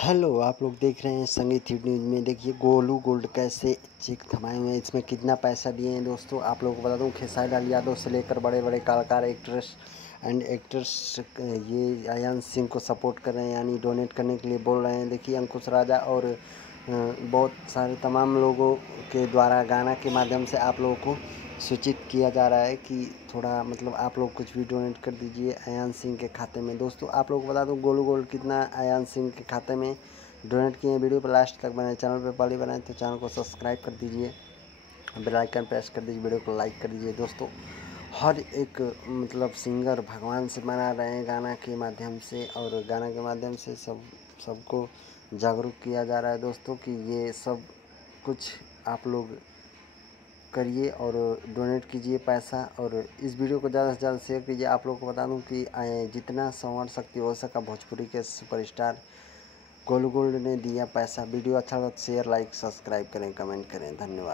Hello, आप लोग देख रहे हैं संगीत न्यूज़ में। देखिए गोलू गोल्ड कैसे चेक थमाए हुए हैं, इसमें कितना पैसा दिए हैं दोस्तों। आप लोगों को बता दूं, खेसारी लाल यादव से लेकर बड़े बड़े कलाकार, एक्ट्रेस एंड एक्टर्स ये आयान सिंह को सपोर्ट कर रहे हैं, यानी डोनेट करने के लिए बोल रहे हैं। देखिए अंकुश राजा और बहुत सारे तमाम लोगों के द्वारा गाना के माध्यम से आप लोगों को सूचित किया जा रहा है कि थोड़ा मतलब आप लोग कुछ भी डोनेट कर दीजिए अयान सिंह के खाते में। दोस्तों आप लोग को बता दूं, गोलू गोल्ड कितना अयान सिंह के खाते में डोनेट किए हैं। वीडियो पर लास्ट तक बनाए, चैनल पर पहले बनाए तो चैनल को सब्सक्राइब कर दीजिए, बेल आइकन प्रेस कर दीजिए, वीडियो को लाइक कर दीजिए। दोस्तों हर एक मतलब सिंगर भगवान से मना रहे हैं गाना के माध्यम से, और गाना के माध्यम से सबको जागरूक किया जा रहा है दोस्तों कि ये सब कुछ आप लोग करिए और डोनेट कीजिए पैसा, और इस वीडियो को ज़्यादा से ज़्यादा शेयर कीजिए। आप लोगों को बता दूं कि जितना संवर शक्ति हो सका भोजपुरी के सुपरस्टार गोलू गोल्ड ने दिया पैसा। वीडियो अच्छा लगा तो शेयर, लाइक, सब्सक्राइब करें, कमेंट करें। धन्यवाद।